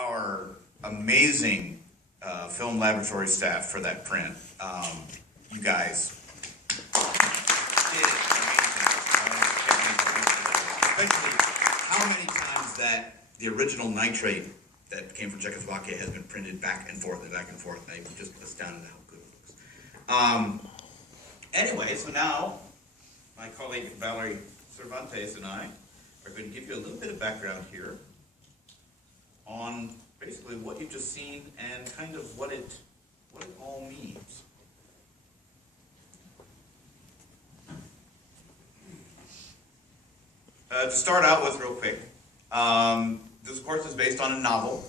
our amazing film laboratory staff for that print. You guys did amazing. Especially how many times that the original nitrate that came from Czechoslovakia has been printed back and forth and back and forth. And I'm just astounded at how good it looks. Anyway, so now my colleague Valerie Cervantes and I are going to give you a little bit of background here on basically what you've just seen and kind of what it all means. To start out with real quick, this course is based on a novel,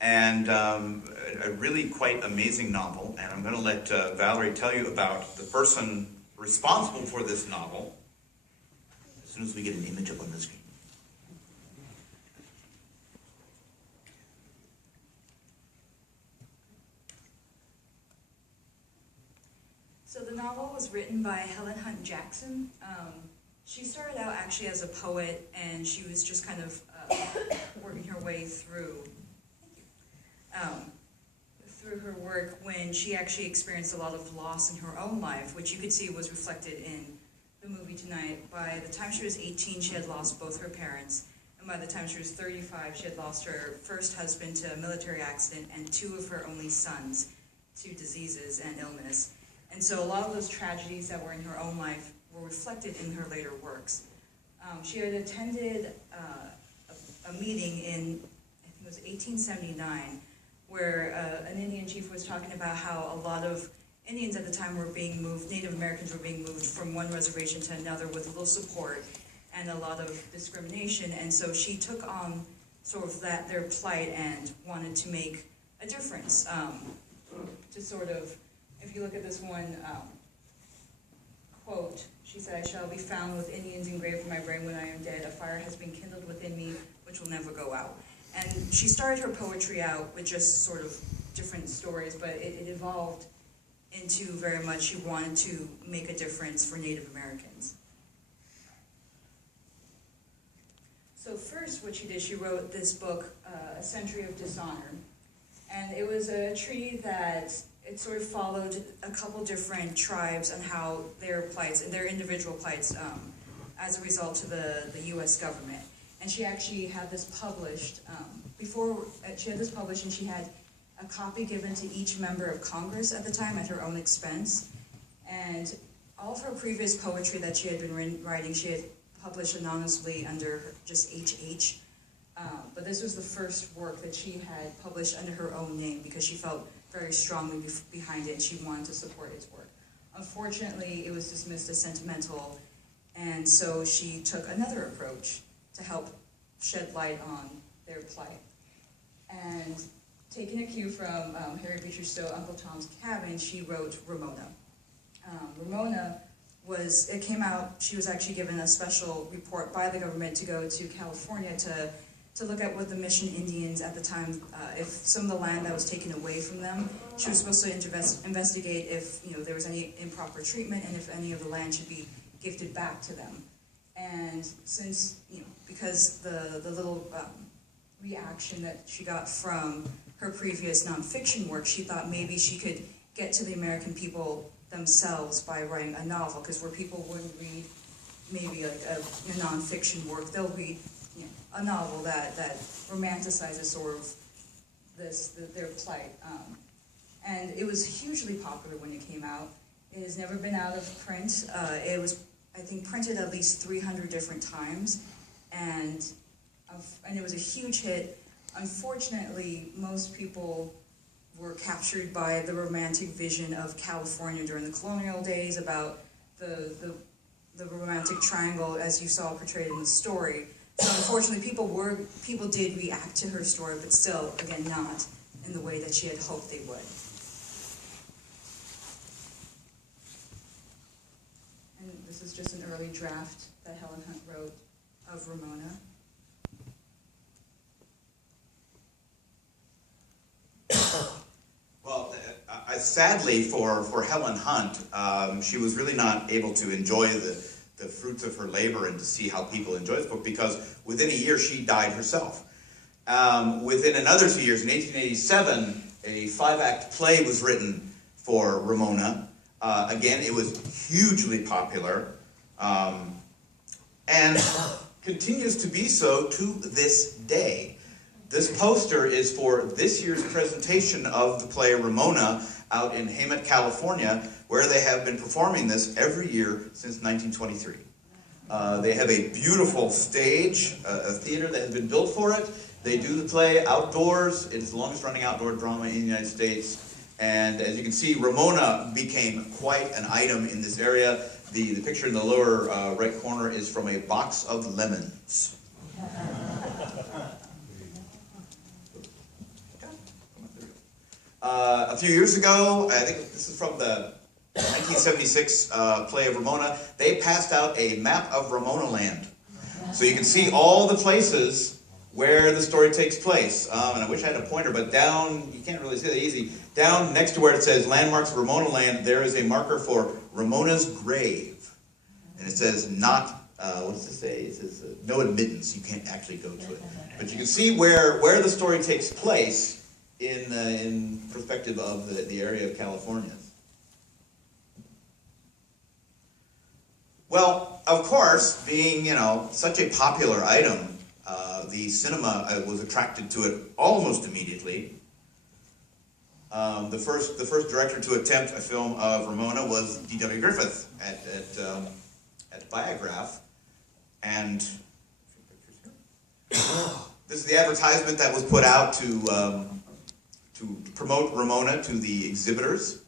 and a really quite amazing novel, and I'm going to let Valerie tell you about the person responsible for this novel as soon as we get an image up on the screen. So the novel was written by Helen Hunt Jackson. She started out actually as a poet, and she was just kind of working her way through her work when she actually experienced a lot of loss in her own life, which you could see was reflected in the movie tonight. By the time she was 18, she had lost both her parents, and by the time she was 35, she had lost her first husband to a military accident and 2 of her only sons to diseases and illness. And so a lot of those tragedies that were in her own life were reflected in her later works. She had attended a meeting in, I think it was 1879, where an Indian chief was talking about how a lot of Indians at the time were being moved, Native Americans were being moved from one reservation to another with little support and a lot of discrimination. And so she took on sort of their plight and wanted to make a difference. To sort of, if you look at this one quote, she said, "I shall be found with Indians engraved in my brain when I am dead. A fire has been kindled within me which will never go out." And she started her poetry out with just sort of different stories, but it evolved into very much she wanted to make a difference for Native Americans. So first what she did, she wrote this book, A Century of Dishonor. And it was a treaty that it sort of followed a couple different tribes and how their plights, their individual plights, as a result of the U.S. government. And she actually had this published, she had this published and she had a copy given to each member of Congress at the time at her own expense. And all of her previous poetry that she had been writing, she had published anonymously under just H.H. But this was the first work that she had published under her own name because she felt very strongly behind it and she wanted to support its work. Unfortunately, it was dismissed as sentimental, and so she took another approach to help shed light on their plight. And taking a cue from Harry Beecher Stowe, Uncle Tom's Cabin, she wrote Ramona. Ramona it came out, she was actually given a special report by the government to go to California to look at what the Mission Indians at the time, if some of the land that was taken away from them, she was supposed to investigate if there was any improper treatment and if any of the land should be gifted back to them. And since, because the little reaction that she got from her previous nonfiction work, she thought maybe she could get to the American people themselves by writing a novel, because where people wouldn't read maybe like a nonfiction work, they'll read a novel that romanticizes sort of their plight. And it was hugely popular when it came out. It has never been out of print. It was, I think, printed at least 300 different times, and it was a huge hit. Unfortunately, most people were captured by the romantic vision of California during the colonial days, about the romantic triangle as you saw portrayed in the story. So unfortunately, people did react to her story, but still, again, not in the way that she had hoped they would. And this is just an early draft that Helen Hunt wrote of Ramona. Well, sadly for Helen Hunt, she was really not able to enjoy the fruits of her labor and to see how people enjoy this book, because within a year she died herself. Within another 2 years, in 1887, a 5-act play was written for Ramona. Again, it was hugely popular, and continues to be so to this day. This poster is for this year's presentation of the play Ramona out in Hemet, California, where they have been performing this every year since 1923. They have a beautiful stage, a theater that has been built for it. They do the play outdoors. It is the longest running outdoor drama in the United States. And as you can see, Ramona became quite an item in this area. The picture in the lower right corner is from a box of lemons. A few years ago, I think this is from the 1976 play of Ramona, they passed out a map of Ramona Land. So you can see all the places where the story takes place. And I wish I had a pointer, but down, you can't really see that easy, down next to where it says Landmarks of Ramona Land, there is a marker for Ramona's grave. And it says not, what does it say? It says no admittance, you can't actually go to it. But you can see where the story takes place in perspective of the area of California. Well, of course, being, such a popular item, the cinema was attracted to it almost immediately. The first director to attempt a film of Ramona was D.W. Griffith at Biograph, and this is the advertisement that was put out to promote Ramona to the exhibitors.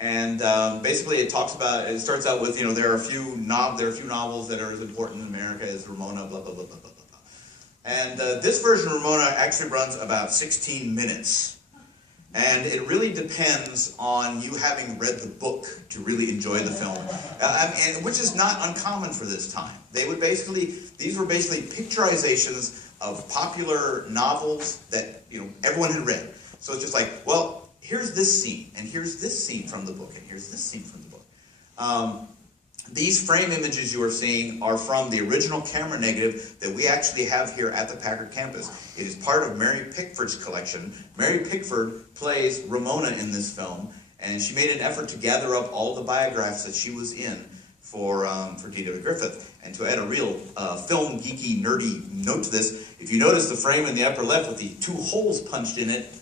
And basically, it starts out with, there are a few novels that are as important in America as Ramona, blah, blah, blah, blah, blah, blah. And this version of Ramona actually runs about 16 minutes. And it really depends on you having read the book to really enjoy the film, which is not uncommon for this time. These were basically picturizations of popular novels that everyone had read. So it's just like, well, here's this scene, and here's this scene from the book, and here's this scene from the book. These frame images you are seeing are from the original camera negative that we actually have here at the Packard campus. It is part of Mary Pickford's collection. Mary Pickford plays Ramona in this film, and she made an effort to gather up all the biographs that she was in for D.W. Griffith. And to add a real film geeky, nerdy note to this, if you notice the frame in the upper left with the 2 holes punched in it,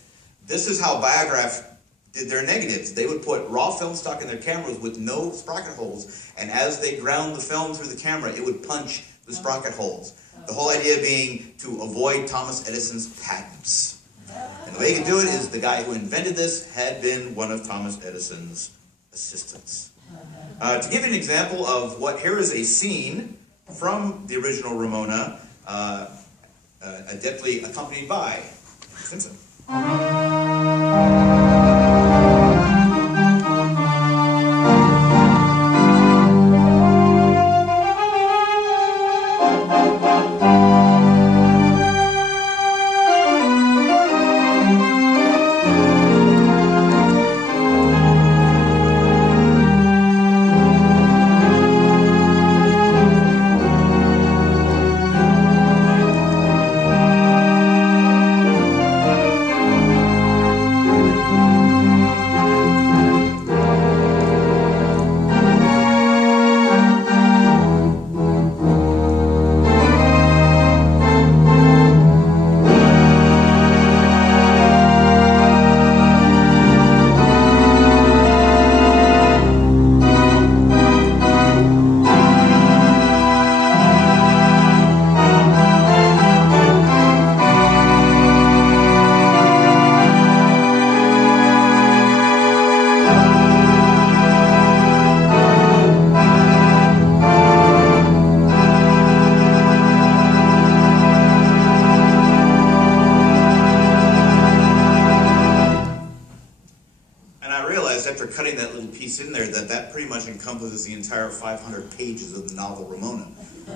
this is how Biograph did their negatives. They would put raw film stock in their cameras with no sprocket holes, and as they ground the film through the camera, it would punch the sprocket holes. The whole idea being to avoid Thomas Edison's patents. And the way you could do it is the guy who invented this had been one of Thomas Edison's assistants. To give you an example of here is a scene from the original Ramona, adeptly accompanied by Simpson. Cutting that little piece in there, that pretty much encompasses the entire 500 pages of the novel Ramona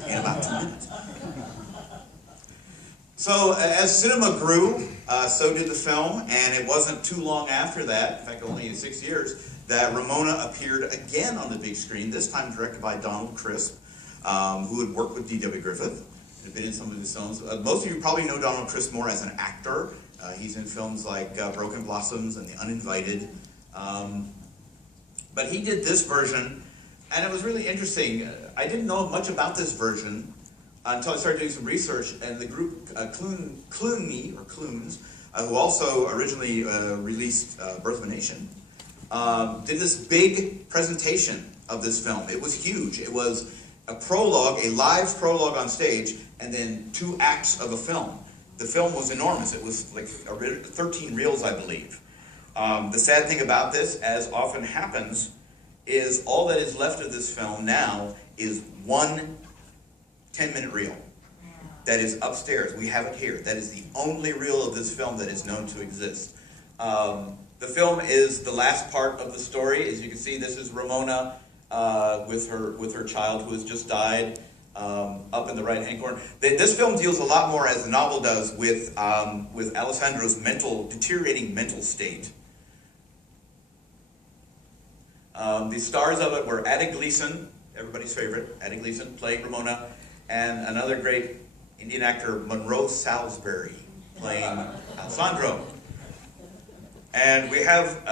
in about 2 minutes. So as cinema grew, so did the film, and it wasn't too long after that, in fact only in 6 years, that Ramona appeared again on the big screen, this time directed by Donald Crisp, who had worked with D.W. Griffith. have been in some of his films. Most of you probably know Donald Chris Moore as an actor. He's in films like Broken Blossoms and The Uninvited. But he did this version, and it was really interesting. I didn't know much about this version until I started doing some research, and the group Clunes, who also originally released Birth of a Nation, did this big presentation of this film. It was huge. It was a prologue, a live prologue on stage, and then 2 acts of a film. The film was enormous. It was like 13 reels, I believe. The sad thing about this, as often happens, is all that is left of this film now is 1 10-minute reel that is upstairs. We have it here. That is the only reel of this film that is known to exist. The film is the last part of the story. As you can see, this is Ramona with her child who has just died, up in the right-hand corner. This film deals a lot more, as the novel does, with Alessandro's deteriorating mental state. The stars of it were Ada Gleason, everybody's favorite, Ada Gleason, playing Ramona, and another great Indian actor, Monroe Salisbury, playing Alessandro. And we have,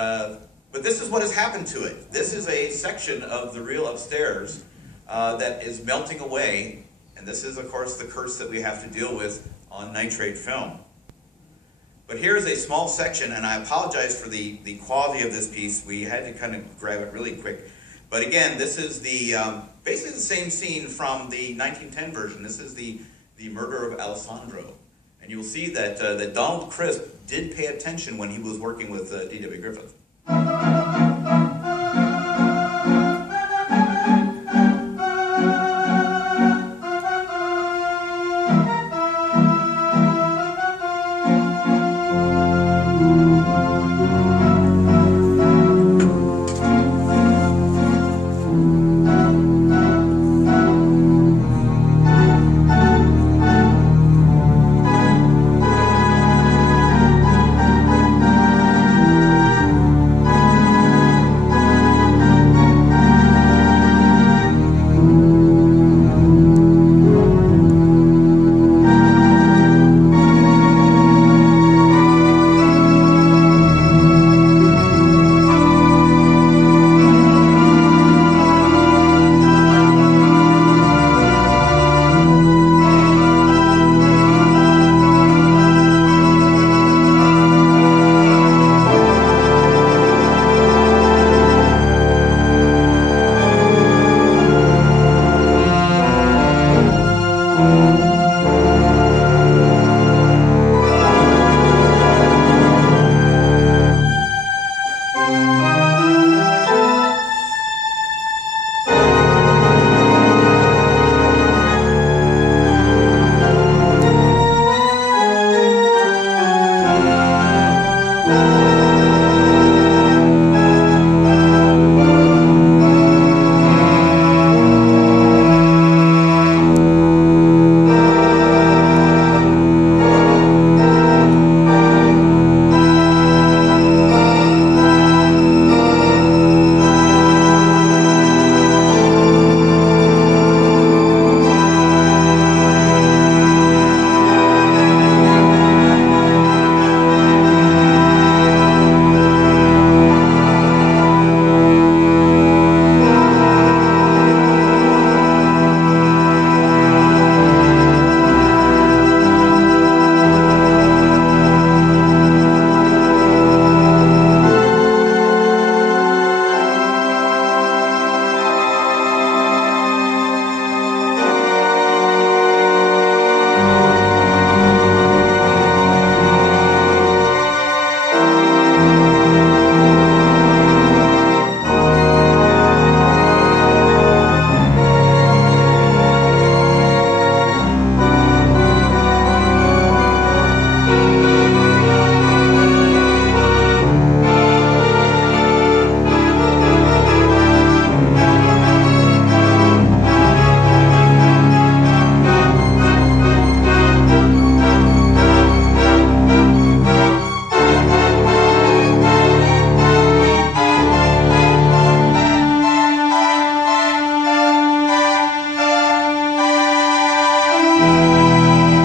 but this is what has happened to it. This is a section of the reel upstairs that is melting away, and this is, of course, the curse that we have to deal with on nitrate film. But here is a small section, and I apologize for the quality of this piece. We had to kind of grab it really quick. But again, this is basically the same scene from the 1910 version. This is the murder of Alessandro. And you'll see that Donald Crisp did pay attention when he was working with D.W. Griffith.